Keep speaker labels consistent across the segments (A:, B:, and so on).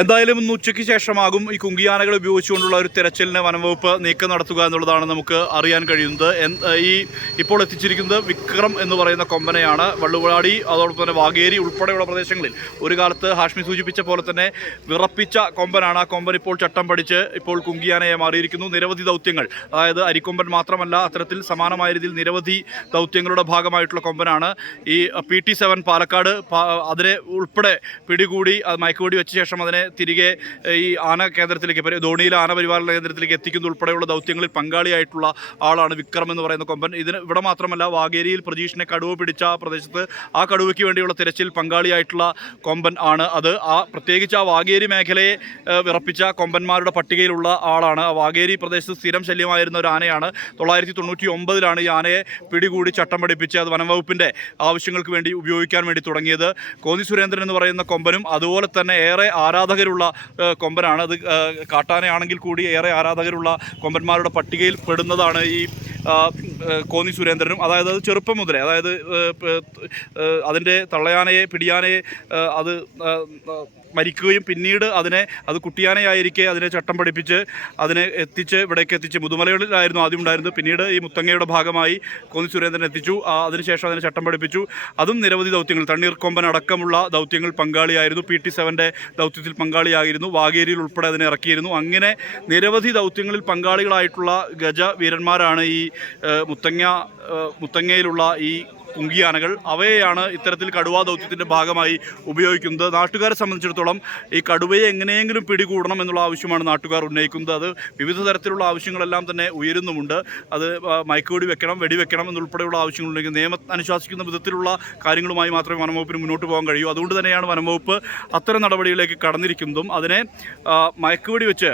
A: എന്തായാലും ഇന്ന് ഉച്ചയ്ക്ക് ശേഷമാകും ഈ കുങ്കിയാനകൾ ഉപയോഗിച്ചുകൊണ്ടുള്ള ഒരു തിരച്ചിലിന് വനംവകുപ്പ് നീക്കം നടത്തുക എന്നുള്ളതാണ് നമുക്ക് അറിയാൻ കഴിയുന്നത്. ഈ ഇപ്പോൾ എത്തിച്ചിരിക്കുന്നത് വിക്രം എന്ന് പറയുന്ന കൊമ്പനെയാണ്. വള്ളുവാടി അതോടൊപ്പം തന്നെ വാഗേരി ഉൾപ്പെടെയുള്ള പ്രദേശങ്ങളിൽ ഒരു കാലത്ത് ഹാഷ്മി സൂചിപ്പിച്ച പോലെ തന്നെ വിറപ്പിച്ച കൊമ്പനാണ്. ആ കൊമ്പൻ ഇപ്പോൾ ചട്ടം പഠിച്ച് ഇപ്പോൾ കുങ്കിയാനയെ മാറിയിരിക്കുന്നു. നിരവധി ദൗത്യങ്ങൾ അതായത് അരിക്കൊമ്പൻ മാത്രമല്ല അത്തരത്തിൽ സമാനമായ രീതിയിൽ നിരവധി ദൗത്യങ്ങളുടെ ഭാഗമായിട്ടുള്ള കൊമ്പനാണ്. ഈ പി ടി സെവൻ പാലക്കാട് അതിനെ ഉൾപ്പെടെ പിടികൂടി അത് മയക്കുവെടി വെച്ച ശേഷം അതിനെ തിരികെ ഈ ആന കേന്ദ്രത്തിലേക്ക് ധോണിയിലെ ആന പരിപാലന കേന്ദ്രത്തിലേക്ക് എത്തിക്കുന്ന ഉൾപ്പെടെയുള്ള ദൗത്യങ്ങളിൽ പങ്കാളിയായിട്ടുള്ള ആളാണ് വിക്രം എന്ന് പറയുന്ന കൊമ്പൻ. ഇതിന് ഇവിടെ മാത്രമല്ല വാഗേരിയിൽ പ്രജീഷിനെ കടുവ പിടിച്ച പ്രദേശത്ത് ആ കടുവയ്ക്ക് വേണ്ടിയുള്ള തിരച്ചിൽ പങ്കാളിയായിട്ടുള്ള കൊമ്പൻ ആണ് അത്. ആ പ്രത്യേകിച്ച് ആ വാഗേരി മേഖലയെ വിറപ്പിച്ച കൊമ്പന്മാരുടെ പട്ടികയിലുള്ള ആളാണ്. ആ വാഗേരി പ്രദേശത്ത് സ്ഥിരം ശല്യമായിരുന്ന ഒരു ആനയാണ്. തൊള്ളായിരത്തി തൊണ്ണൂറ്റി ഒമ്പതിലാണ് ഈ ആനയെ പിടികൂടി ചട്ടം പഠിപ്പിച്ച് അത് വനംവകുപ്പിന്റെ ആവശ്യങ്ങൾക്ക് വേണ്ടി ഉപയോഗിക്കാൻ വേണ്ടി തുടങ്ങിയത്. കോന്നി സുരേന്ദ്രൻ എന്ന് പറയുന്ന കൊമ്പനും അതുപോലെ തന്നെ ഏറെ ആരാധകരുള്ള കൊമ്പനാണ്. അത് കാട്ടാനയാണെങ്കിൽ കൂടി ഏറെ ആരാധകരുള്ള കൊമ്പന്മാരുടെ പട്ടികയിൽ പെടുന്നതാണ് ഈ കോന്നി സുരേന്ദ്രനും അതായത് അത് ചെറുപ്പം മുതലേ അതായത് അതിന്റെ തള്ളയാനയെ പിടിയാനയെ അത് മരിക്കുകയും പിന്നീട് അതിനെ അത് കുട്ടിയാനയായിരിക്കെ അതിനെ ചട്ടം പഠിപ്പിച്ച് അതിനെ എത്തിച്ച് ഇവിടേക്ക് എത്തിച്ച് മുതുമലകളിലായിരുന്നു ആദ്യം ഉണ്ടായിരുന്നത്. പിന്നീട് ഈ മുത്തങ്ങയുടെ ഭാഗമായി കോന്നി സുരേന്ദ്രൻ എത്തിച്ചു. അതിനുശേഷം അതിനെ ചട്ടം പഠിപ്പിച്ചു. അതും നിരവധി ദൗത്യങ്ങൾ തണ്ണീർക്കൊമ്പൻ അടക്കമുള്ള ദൗത്യങ്ങൾ പങ്കാളിയായിരുന്നു. പി ടി സെവന്റെ ദൗത്യത്തിൽ പങ്കാളിയായിരുന്നു. വാഗേരിയിൽ ഉൾപ്പെടെ അതിനെ ഇറക്കിയിരുന്നു. അങ്ങനെ നിരവധി ദൗത്യങ്ങളിൽ പങ്കാളികളായിട്ടുള്ള ഗജ വീരന്മാരാണ് ഈ മുത്തങ്ങ മുത്തങ്ങയിലുള്ള ഈ കുങ്കിയാനകൾ അവയെയാണ് ഇത്തരത്തിൽ കടുവാ ദൗത്യത്തിന്റെ ഭാഗമായി ഉപയോഗിക്കുന്നത്. നാട്ടുകാരെ സംബന്ധിച്ചിടത്തോളം ഈ കടുവയെ എങ്ങനെയെങ്കിലും പിടികൂടണം എന്നുള്ള ആവശ്യമാണ് നാട്ടുകാർ ഉന്നയിക്കുന്നത്. അത് വിവിധ തരത്തിലുള്ള ആവശ്യങ്ങളെല്ലാം തന്നെ ഉയരുന്നുമുണ്ട്. അത് മയക്കുവെടി വെക്കണം വെടിവെക്കണം എന്നുൾപ്പെടെയുള്ള ആവശ്യങ്ങളുണ്ടെങ്കിൽ നിയമം അനുശാസിക്കുന്ന വിധത്തിലുള്ള കാര്യങ്ങളുമായി മാത്രമേ വനംവകുപ്പിന് മുന്നോട്ട് പോകാൻ കഴിയൂ. അതുകൊണ്ട് തന്നെയാണ് വനംവകുപ്പ് അത്തരം നടപടികളിലേക്ക് കടന്നിരിക്കുന്നതും. അതിനെ മയക്കുവെടി വെച്ച്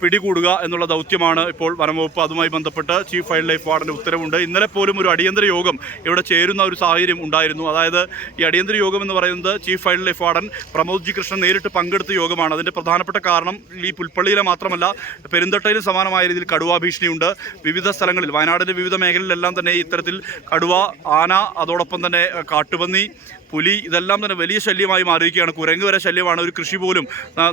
A: പിടികൂടുക എന്നുള്ള ദൗത്യമാണ് ഇപ്പോൾ വനംവകുപ്പ് അതുമായി ബന്ധപ്പെട്ട് ചീഫ് വൈൽഡ് ലൈഫ് വാർഡന്റെ ഉത്തരവുണ്ട്. ഇന്നലെ പോലും ഒരു അടിയന്തര യോഗം ഇവിടെ ചേരുന്ന ഒരു സാഹചര്യം ഉണ്ടായിരുന്നു. അതായത് ഈ അടിയന്തര യോഗം എന്ന് പറയുന്നത് chief wildlife warden Pramod G Krishnan നേരിട്ട് പങ്കെടുത്ത യോഗമാണ്. അതിന്റെ പ്രധാനപ്പെട്ട കാരണം ഈ പുൽപ്പള്ളിയിലെ മാത്രമല്ല പെരുന്തട്ടയിലും സമാനമായ രീതിയിൽ കടുവാ ഭീഷണിയുണ്ട്. വിവിധ സ്ഥലങ്ങളിൽ വയനാടിന്റെ വിവിധ മേഖലകളിലെല്ലാം തന്നെ ഇത്തരത്തിൽ കടുവ ആന അതോടൊപ്പം തന്നെ കാട്ടുപന്നി പുലി ഇതെല്ലാം തന്നെ വലിയ ശല്യമായി മാറിയിരിക്കുകയാണ്. കുരങ്ങ് വരെ ശല്യമാണ്. ഒരു കൃഷി പോലും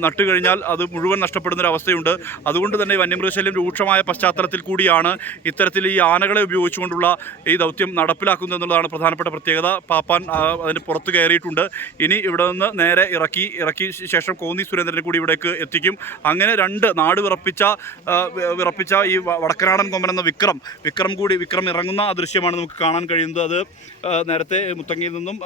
A: നട്ടു കഴിഞ്ഞാൽ അത് മുഴുവൻ നഷ്ടപ്പെടുന്ന ഒരു അവസ്ഥയുണ്ട്. അതുകൊണ്ട് തന്നെ വന്യമൃഗശല്യം രൂക്ഷമായ പശ്ചാത്തലത്തിൽ കൂടിയാണ് ഇത്തരത്തിൽ ഈ ആനകളെ ഉപയോഗിച്ചുകൊണ്ടുള്ള ഈ ദൗത്യം നടപ്പിലാക്കുന്നത് എന്നുള്ളതാണ് പ്രധാനപ്പെട്ട പ്രത്യേകത. പാപ്പാൻ അതിന് പുറത്ത് കയറിയിട്ടുണ്ട്. ഇനി ഇവിടെ നിന്ന് നേരെ ഇറക്കി ഇറക്കി ശേഷം കോന്നി സുരേന്ദ്രനെ കൂടി ഇവിടേക്ക് എത്തിക്കും. അങ്ങനെ രണ്ട് നാട് വിറപ്പിച്ച വിറപ്പിച്ച ഈ വടക്കനാടൻ കൊമ്പൻ എന്ന വിക്രം വിക്രം കൂടി വിക്രം ഇറങ്ങുന്ന ആ ദൃശ്യമാണ് നമുക്ക് കാണാൻ കഴിയുന്നത്. അത് നേരത്തെ മുത്തങ്ങയിൽ നിന്നും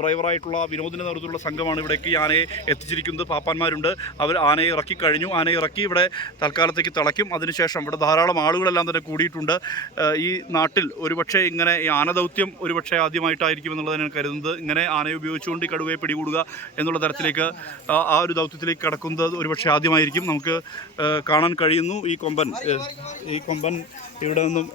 A: ഡ്രൈവറായിട്ടുള്ള വിനോദിന്റെ നേതൃത്വത്തിലുള്ള സംഘമാണ് ഇവിടേക്ക് ഈ ആനയെ എത്തിച്ചിരിക്കുന്നത്. പാപ്പാന്മാരുണ്ട്. അവർ ആനയെ ഇറക്കി കഴിഞ്ഞു. ആനയെ ഇറക്കി ഇവിടെ തൽക്കാലത്തേക്ക് തിളയ്ക്കും. അതിനുശേഷം ഇവിടെ ധാരാളം ആളുകളെല്ലാം തന്നെ കൂടിയിട്ടുണ്ട്. ഈ നാട്ടിൽ ഒരുപക്ഷെ ഇങ്ങനെ ഈ ആന ദൗത്യം ഒരുപക്ഷെ ആദ്യമായിട്ടായിരിക്കും എന്നുള്ളത് ഞാൻ കരുതുന്നത്. ഇങ്ങനെ ആനയെ ഉപയോഗിച്ചുകൊണ്ട് കടുവയെ പിടികൂടുക എന്നുള്ള തരത്തിലേക്ക് ആ ഒരു ദൗത്യത്തിലേക്ക് കടക്കുന്നത് ഒരുപക്ഷെ ആദ്യമായിരിക്കും. നമുക്ക് കാണാൻ കഴിയുന്നു. ഈ കൊമ്പൻ ഈ കൊമ്പൻ ഇവിടെ നിന്നും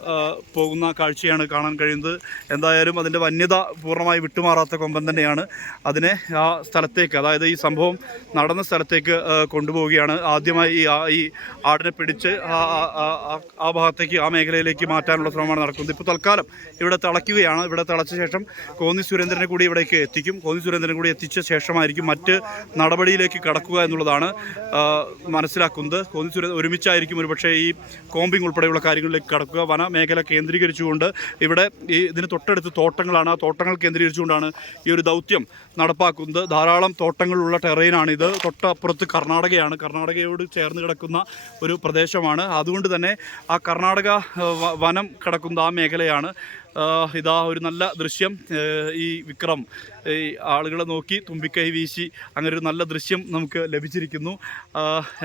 A: പോകുന്ന കാഴ്ചയാണ് കാണാൻ കഴിയുന്നത്. എന്തായാലും അതിന്റെ വന്യത പൂർണമായി വിട്ടുമാറാത്ത കൊമ്പൻ തന്നെയാണ്. അതിനെ ആ സ്ഥലത്തേക്ക് അതായത് ഈ സംഭവം നടന്ന സ്ഥലത്തേക്ക് കൊണ്ടുപോവുകയാണ്. ആദ്യമായി ഈ ഈ ആടിനെ പിടിച്ച് ആ- ആ ഭാഗത്തേക്ക് ആ മേഖലയിലേക്ക് മാറ്റാനുള്ള ശ്രമമാണ് നടക്കുന്നത്. ഇപ്പോൾ തൽക്കാലം ഇവിടെ തിളയ്ക്കുകയാണ്. ഇവിടെ തിളച്ച ശേഷം കോന്നി സുരേന്ദ്രനെ കൂടി ഇവിടേക്ക് എത്തിക്കും. കോന്നി സുരേന്ദ്രനെ കൂടി എത്തിച്ച ശേഷമായിരിക്കും മറ്റ് നടപടിയിലേക്ക് കടക്കുക എന്നുള്ളതാണ് മനസ്സിലാക്കുന്നത്. കോന്നി സുരേന്ദ്രൻ ഒരുമിച്ചായിരിക്കും ഒരുപക്ഷേ ഈ കോമ്പിംഗ് ഉൾപ്പെടെയുള്ള കാര്യങ്ങളിലേക്ക് കടക്കുക. വന മേഖല കേന്ദ്രീകരിച്ചുകൊണ്ട് ഇവിടെ ഈ ഇതിന് തൊട്ടടുത്ത് തോട്ടങ്ങളാണ്. ആ തോട്ടങ്ങൾ കേന്ദ്രീകരിച്ചുകൊണ്ടാണ് ഈ ഒരു ദൗത്യം നടപ്പാക്കുന്നത്. ധാരാളം തോട്ടങ്ങളുള്ള ടെറൈനാണിത്. തൊട്ടപ്പുറത്ത് കർണാടകയാണ്. കർണാടകയോട് ചേർന്ന് കിടക്കുന്ന ഒരു പ്രദേശമാണ്. അതുകൊണ്ട് തന്നെ ആ കർണാടക വനം കിടക്കുന്ന ആ മേഖലയാണ് ഇതാ ഒരു നല്ല ദൃശ്യം ഈ വിക്രം ഈ ആളുകളെ നോക്കി തുമ്പിക്കൈ വീശി അങ്ങനെ ഒരു നല്ല ദൃശ്യം നമുക്ക് ലഭിച്ചിരിക്കുന്നു.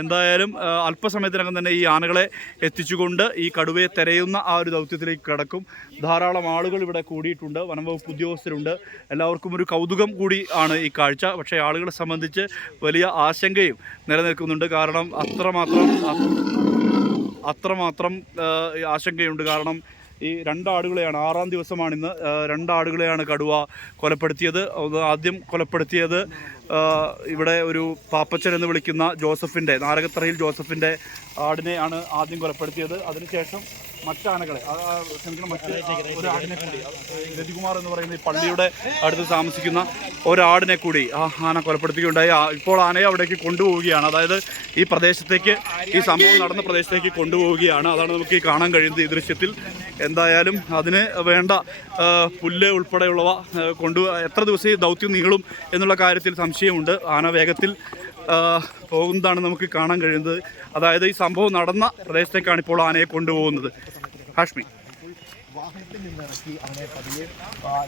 A: എന്തായാലും അല്പസമയത്തിനകം തന്നെ ഈ ആനകളെ എത്തിച്ചുകൊണ്ട് ഈ കടുവയെ തെരയുന്ന ആ ഒരു ദൗത്യത്തിലേക്ക് കടക്കും. ധാരാളം ആളുകൾ ഇവിടെ കൂടിയിട്ടുണ്ട് വനംവകുപ്പ് ഉദ്യോഗസ്ഥരുണ്ട്. എല്ലാവർക്കും ഒരു കൗതുകം കൂടി ആണ് ഈ കാഴ്ച. പക്ഷേ ആളുകളെ സംബന്ധിച്ച് വലിയ ആശങ്കയും നിലനിൽക്കുന്നുണ്ട്. കാരണം അത്രമാത്രം അത്രമാത്രം ആശങ്കയുണ്ട്. കാരണം ഈ രണ്ടാടുകളെയാണ് ആറാം ദിവസമാണ് ഇന്ന് രണ്ടാടുകളെയാണ് കടുവ കൊലപ്പെടുത്തിയത്. ആദ്യം കൊലപ്പെടുത്തിയത് ഇവിടെ ഒരു പാപ്പച്ചൻ എന്ന് വിളിക്കുന്ന ജോസഫിന്റെ നാരകത്തറയിൽ ജോസഫിന്റെ ആടിനെയാണ് ആദ്യം കൊലപ്പെടുത്തിയത്. അതിനുശേഷം മറ്റാനകളെ ക്ഷമിക്കണം മറ്റ് ഒരു ആടിനെ കൂടി. രതികുമാർ എന്ന് പറയുന്ന ഈ പള്ളിയുടെ അടുത്ത് താമസിക്കുന്ന ഒരാടിനെ കൂടി ആ ആന കൊലപ്പെടുത്തുകയുണ്ടായി. ഇപ്പോൾ ആനയെ അവിടേക്ക് കൊണ്ടുപോവുകയാണ്. അതായത് ഈ പ്രദേശത്തേക്ക് ഈ സംഭവം നടന്ന പ്രദേശത്തേക്ക് കൊണ്ടുപോവുകയാണ്. അതാണ് നമുക്ക് ഈ കാണാൻ കഴിയുന്നത് ഈ ദൃശ്യത്തിൽ. എന്തായാലും അതിന് വേണ്ട പുല്ല് ഉൾപ്പെടെയുള്ളവ കൊണ്ടു എത്ര ദിവസം ഈ ദൗത്യം നീളും എന്നുള്ള കാര്യത്തിൽ സംശയമുണ്ട്. ആന വേഗത്തിൽ പോകുന്നതാണ് നമുക്ക് കാണാൻ കഴിയുന്നത്. അതായത് ഈ സംഭവം നടന്ന പ്രദേശത്തേക്കാണ് ഇപ്പോൾ ആനയെ കൊണ്ടുപോകുന്നത്. ഹാഷ്മി.
B: വാഹനത്തിൽ നിന്നിറക്കി അവനെ പതിയെ